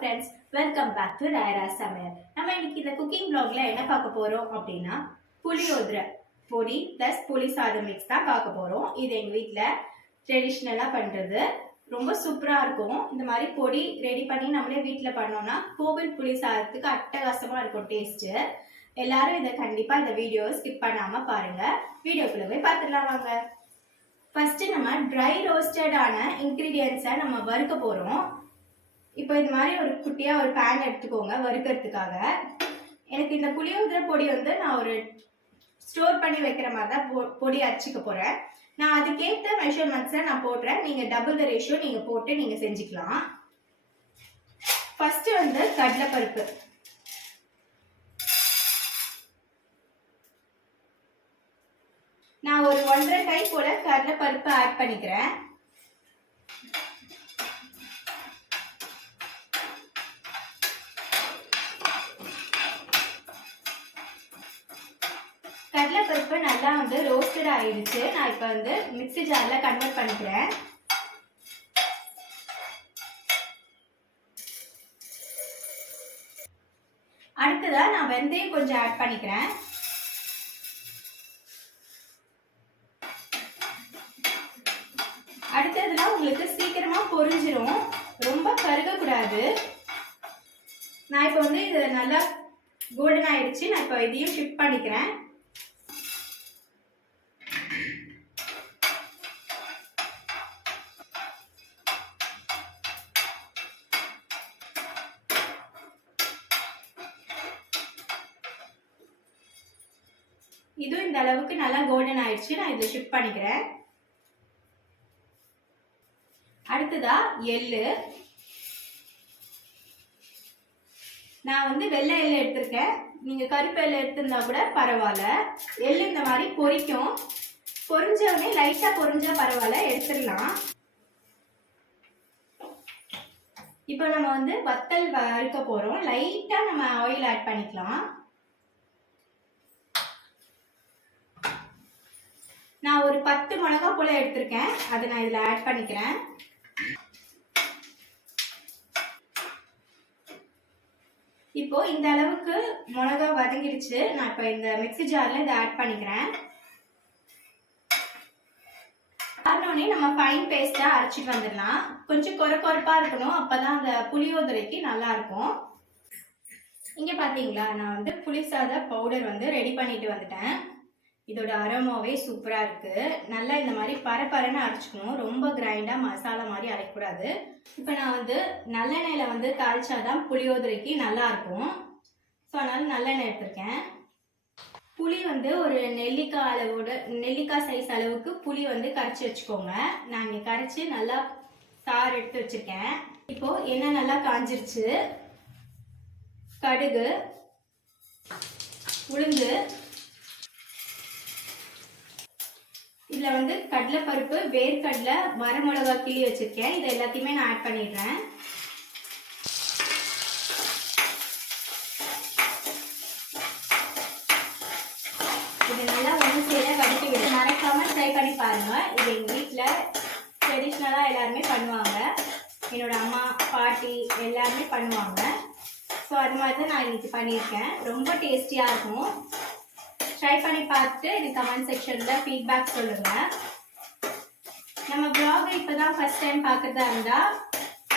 Friends welcome back to டயரா சமையல் நம்ம இன்னைக்கு இந்த குக்கிங் பிளாக்ல என்ன பார்க்க போறோம் அப்படின்னா புளியோதரை பொடி ப்ளஸ் புளி சாதம் மிக்ஸ் தான் பார்க்க போறோம். இது எங்க வீட்டில் ட்ரெடிஷ்னலாக பண்றது. ரொம்ப சூப்பராக இருக்கும். இந்த மாதிரி பொடி ரெடி பண்ணி நம்மளே வீட்டில் பண்ணோம்னா கோவில் புளி சாதத்துக்கு அட்டகாசமாக இருக்கும் டேஸ்ட்டு எல்லாரும் இதை கண்டிப்பாக இந்த வீடியோ ஸ்கிப் பண்ணாமல் பாருங்கள் வீடியோக்குள்ளே போய் பார்த்துடலாம் வாங்க. ஃபஸ்ட்டு நம்ம ட்ரை ரோஸ்டடான இன்க்ரீடியன்ஸை நம்ம வறுக்க போகிறோம் இப்போ இது மாதிரி ஒரு குட்டியா ஒரு பேன் எடுத்துக்கோங்க வறுக்கிறதுக்காக. எனக்கு இந்த புளியோதரை பொடி வந்து நான் ஒரு ஸ்டோர் பண்ணி வைக்கிற மாதிரி தான் பொ- பொடி அரைச்சிக்க போறேன். நான் அதுக்கேற்ற மெஷர்மெண்ட்ஸை நான் போடுறேன். நீங்க டபுள் த ரேஷியோ நீங்க போட்டு நீங்க செஞ்சுக்கலாம். ஃபர்ஸ்ட் வந்து கடலைப்பருப்பு. நான் ஒரு ஒன்றரை கை போல கடலைப்பருப்பு ஆட் பண்ணிக்கிறேன். கடலைப்பருப்பு நல்லா வந்து ரோஸ்டட் ஆயிடுச்சு நான் இப்போ வந்து மிக்ஸி ஜாரில் கன்வெர்ட் பண்ணிக்கிறேன். அடுத்ததாக நான் வெந்தயம் கொஞ்சம் ஆட் பண்ணிக்கிறேன். அடுத்ததுலாம் உங்களுக்கு சீக்கிரமாக பொரிஞ்சிரும். ரொம்ப கருகக்கூடாது. நான் இப்போ வந்து இது நல்லா கோல்டன் ஆயிடுச்சு நான் இப்போ இதையும் ஷிஃப்ட் பண்ணிக்கிறேன். இதுவும் இந்த அளவுக்கு நல்லா கோல்டன் ஆயிடுச்சு. நான் இதை ஷிஃப்ட் பண்ணிக்கிறேன். அடுத்ததா எள்ளு நான் வந்து வெள்ளை எள்ளு எடுத்திருக்கேன். நீங்க கருப்பு எள்ளு எடுத்திருந்தா கூட பரவாயில்ல. எள்ளு இந்த மாதிரி பொரிக்கும் பொரிஞ்சவனே லைட்டா பொரிஞ்சா பரவாயில்ல. எடுத்துடலாம். இப்போ நம்ம வந்து வத்தல் வறுக்க போறோம். லைட்டா நம்ம ஆயில் ஆட் பண்ணிக்கலாம். நான் ஒரு பத்து மிளகா போல எடுத்திருக்கேன். அதை நான் இதில் ஆட் பண்ணிக்கிறேன். இப்போ இந்த அளவுக்கு மிளகா வதங்கிடுச்சு. நான் இப்போ இந்த மிக்ஸி ஜாரில் இதை ஆட் பண்ணிக்கிறேன். ஆனோடனே நம்ம ஃபைன் பேஸ்ட்டாக அரைச்சிட்டு வந்துடலாம். கொஞ்சம் கொர கொரப்பாக இருக்கணும். அப்போ தான் அந்த புளியோதரைக்கு நல்லாயிருக்கும் இங்கே பார்த்தீங்களா நான் வந்து புளிசாத பவுடர் வந்து ரெடி பண்ணிட்டு வந்துட்டேன். இதோட அரோமாவே சூப்பராக இருக்குது நல்லா இந்த மாதிரி பரப்பரன்னு அரைச்சிக்கணும். ரொம்ப கிரைண்டாக மசாலா மாதிரி அரைக்கக்கூடாது. இப்போ நான் வந்து நல்லெண்ணெயில் வந்து தாளிச்சாதான் புளியோதரைக்கு நல்லா இருக்கும். ஸோ அதனால் நல்லெண்ணெய் எடுத்திருக்கேன். புளி வந்து ஒரு நெல்லிக்காய் அளவோட நெல்லிக்காய் சைஸ் அளவுக்கு புளி வந்து கரைச்சி வச்சுக்கோங்க. நான் இங்கே கரைச்சி நல்லா சாறு எடுத்து வச்சுருக்கேன். இப்போது எண்ணெய் நல்லா காஞ்சிருச்சு. கடுகு உளுந்து இதில் வந்து கடலைப்பருப்பு வேர்க்கடலை மரமிளகா கிள்ளி வச்சுருக்கேன். இதை எல்லாத்தையுமே நான் ஆட் பண்ணிடுறேன். இது நல்லா ஒன்று சேர வதக்கி விடு. ட்ரை பண்ணி பாருங்கள் இது எங்கள் வீட்டில் ட்ரெடிஷ்னலாக எல்லாருமே பண்ணுவாங்க. என்னோட அம்மா பாட்டி எல்லாருமே பண்ணுவாங்க. ஸோ அது மாதிரி தான் நான் இன்னைக்கு பண்ணியிருக்கேன். ரொம்ப டேஸ்டியாக இருக்கும். ட்ரை பண்ணி பார்த்துட்டு எனக்கு கமெண்ட் செக்ஷனில் ஃபீட்பேக் சொல்லுங்கள் நம்ம ப்ளாகை இப்போ தான் ஃபஸ்ட் டைம் பார்க்குறதா இருந்தால்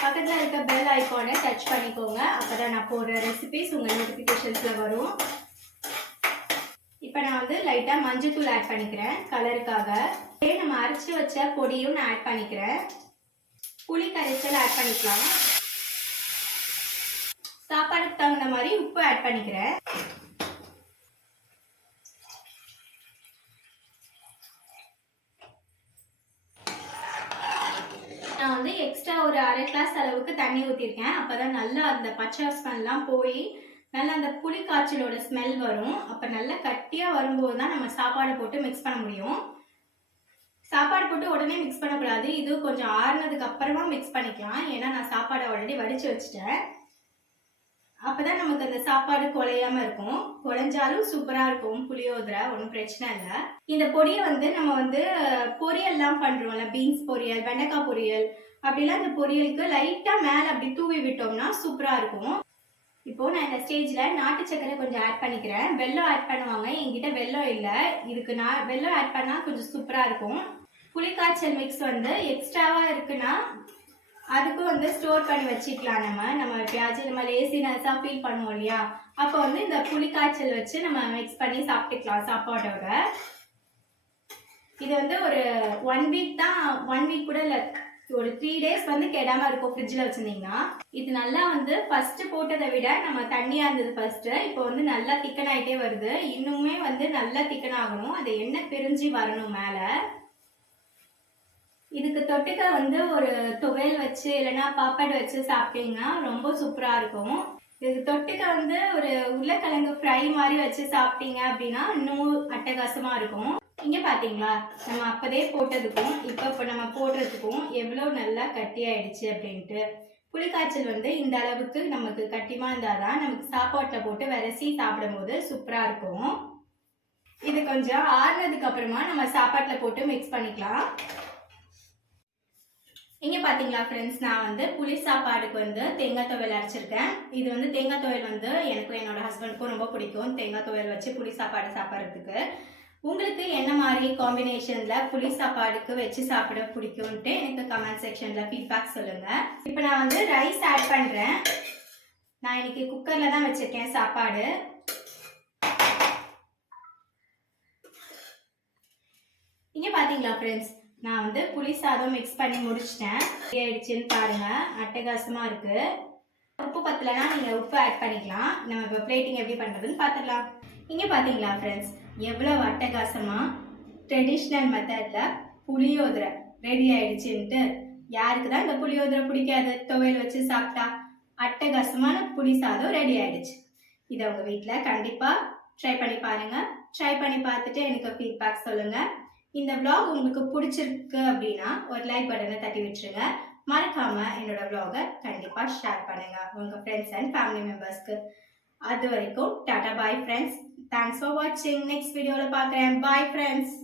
பக்கத்தில் இருக்க பெல் ஐக்கானை டச் பண்ணிக்கோங்க. அப்போ தான் நான் போடுற ரெசிபிஸ் உங்கள் நோட்டிஃபிகேஷன்ஸில் வரும். இப்போ நான் வந்து லைட்டாக மஞ்சத்தூள் ஆட் பண்ணிக்கிறேன் கலருக்காக இதே நம்ம அரைச்சி வச்ச பொடியும் நான் ஆட் பண்ணிக்கிறேன். புளி கரைச்சல் ஆட் பண்ணிக்கலாம். சாப்பாடுக்கு தகுந்த மாதிரி உப்பு ஆட் பண்ணிக்கிறேன் நான் வந்து எக்ஸ்ட்ரா ஒரு அரை கிளாஸ் அளவுக்கு தண்ணி ஊற்றிருக்கேன் அப்போ தான் நல்லா அந்த பச்சை ஸ்மெல்லாம் போய் நல்லா அந்த புளி காய்ச்சலோட ஸ்மெல் வரும். அப்போ நல்லா கட்டியாக வரும்போது தான் நம்ம சாப்பாடு போட்டு மிக்ஸ் பண்ண முடியும். சாப்பாடு போட்டு உடனே மிக்ஸ் பண்ணக்கூடாது. இது கொஞ்சம் ஆறுனதுக்கு அப்புறமா மிக்ஸ் பண்ணிக்கலாம். ஏன்னா நான் சாப்பாடை ஆல்ரெடி வடித்து வச்சுட்டேன். அப்போதான் நமக்கு அந்த சாப்பாடு குலையாம இருக்கும். குலைஞ்சாலும் சூப்பராக இருக்கும். புளியோதரை ஒன்றும் பிரச்சனை இல்லை. இந்த பொடியை வந்து நம்ம வந்து பொரியல்லாம் பண்ணுறோம்ல பீன்ஸ் பொரியல் வெண்டைக்காய் பொரியல் அப்படிலாம் இந்த பொரியலுக்கு லைட்டா மேல அப்படி தூவி விட்டோம்னா சூப்பரா இருக்கும். இப்போ நான் இந்த ஸ்டேஜ்ல நாட்டு சக்கரை கொஞ்சம் ஆட் பண்ணிக்கிறேன். வெல்லம் ஆட் பண்ணுவாங்க. என்கிட்ட வெள்ளம் இல்லை. இதுக்கு நான் வெல்லம் ஆட் பண்ணா கொஞ்சம் சூப்பரா இருக்கும். புளிக்காய்ச்சல் மிக்ஸ் வந்து எக்ஸ்ட்ராவா இருக்குன்னா அதுக்கும் வந்து ஸ்டோர் பண்ணி வச்சுக்கலாம் நம்ம. நம்ம எப்பயாச்சும் நம்ம லேசினஸாக ஃபீல் பண்ணுவோம் இல்லையா? அப்போ வந்து இந்த புளிக்காய்ச்சல் வச்சு நம்ம மிக்ஸ் பண்ணி சாப்பிட்டுக்கலாம் சாப்பாட்டோட இது வந்து ஒரு ஒன் வீக் தான் ஒன் வீக் கூட இல்லை ஒரு த்ரீ டேஸ் வந்து கெடாம இருக்கும் ஃப்ரிட்ஜில் வச்சுருந்தீங்கன்னா இது நல்லா வந்து ஃபர்ஸ்ட் போட்டதை விட நம்ம தண்ணியாக இருந்தது ஃபர்ஸ்ட்டு இப்போ வந்து நல்லா திக்கன் ஆகிட்டே வருது. இன்னுமே வந்து நல்லா திக்கன் ஆகணும். அது எண்ணெய் பிரிஞ்சு வரணும் மேலே. இதுக்கு தொட்டுக்க வந்து ஒரு துவையல் வச்சு இல்லைன்னா பாப்பாடு வச்சு சாப்பிட்டீங்கன்னா ரொம்ப சூப்பராக இருக்கும். இது தொட்டுக்க வந்து ஒரு உருளைக்கிழங்கு ஃப்ரை மாதிரி வச்சு சாப்பிட்டீங்க அப்படின்னா இன்னும் அட்டகாசமாக இருக்கும். இங்கே பார்த்தீங்களா நம்ம அப்போதே போட்டதுக்கும் இப்போ இப்போ நம்ம போடுறதுக்கும் எவ்வளோ நல்லா கட்டியாயிடுச்சு அப்படின்ட்டு. புளிக்காய்ச்சல் வந்து இந்த அளவுக்கு நமக்கு கட்டிமா இருந்தால் தான் நமக்கு சாப்பாட்டில் போட்டு விரசி சாப்பிடும்போது சூப்பராக இருக்கும். இது கொஞ்சம் ஆறுனதுக்கு அப்புறமா நம்ம சாப்பாட்டில் போட்டு மிக்ஸ் பண்ணிக்கலாம். இங்கே பார்த்தீங்களா ஃப்ரெண்ட்ஸ் நான் வந்து புளி சாப்பாடுக்கு வந்து தேங்காய் துவையல் அரைச்சிருக்கேன். இது வந்து தேங்காய் துவையல் வந்து எனக்கும் என்னோட ஹஸ்பண்டுக்கும் ரொம்ப பிடிக்கும். தேங்காய் துவையல் வச்சு புளி சாப்பாடு சாப்பிட்றதுக்கு. உங்களுக்கு என்ன மாதிரி காம்பினேஷன்ல புளி சாப்பாடுக்கு வச்சு சாப்பிட பிடிக்கும்ட்டு எனக்கு கமெண்ட் செக்ஷன்ல ஃபீட்பேக் சொல்லுங்க. இப்போ நான் வந்து ரைஸ் ஆட் பண்றேன். நான் இன்னைக்கு குக்கர்ல தான் வச்சிருக்கேன் சாப்பாடு. இங்க பாத்தீங்களா ஃப்ரெண்ட்ஸ் நான் வந்து புளி சாதம் மிக்ஸ் பண்ணி முடிச்சிட்டேன். ஆயிடுச்சுன்னு பாருங்க. அட்டகாசமா இருக்கு. உப்பு பத்தலைன்னா நீங்க உப்பு ஆட் பண்ணிக்கலாம். நம்ம இப்போ பிளேட்டிங் எப்படி பண்றதுன்னு பார்த்துக்கலாம் இங்கே பார்த்தீங்களா ஃப்ரெண்ட்ஸ் எவ்வளவு அட்டகாசமாக ட்ரெடிஷ்னல் மெத்தடில் புளியோதரை ரெடி ஆயிடுச்சுன்ட்டு. யாருக்கு தான் இந்த புளியோதரை பிடிக்காது? துவையல் வச்சு சாப்பிட்டா அட்டகாசமான புளி சாதம் ரெடி ஆயிடுச்சு. இதை உங்கள் வீட்டில் கண்டிப்பாக ட்ரை பண்ணி பாருங்கள் ட்ரை பண்ணி பார்த்துட்டு எனக்கு ஃபீட்பேக் சொல்லுங்கள் இந்த விளாக் உங்களுக்கு பிடிச்சிருக்கு அப்படின்னா ஒரு லைக் பட்டனை தட்டி விட்டுருங்க. மறக்காம என்னோட விளாகை கண்டிப்பாக ஷேர் பண்ணுங்க. உங்கள் ஃப்ரெண்ட்ஸ் அண்ட் ஃபேமிலி மெம்பர்ஸ்க்கு அது வரைக்கும் tata bye friends thanks for வாட்சிங் நெக்ஸ்ட் வீடியோவில் பார்க்குறேன் பாய் ஃப்ரெண்ட்ஸ்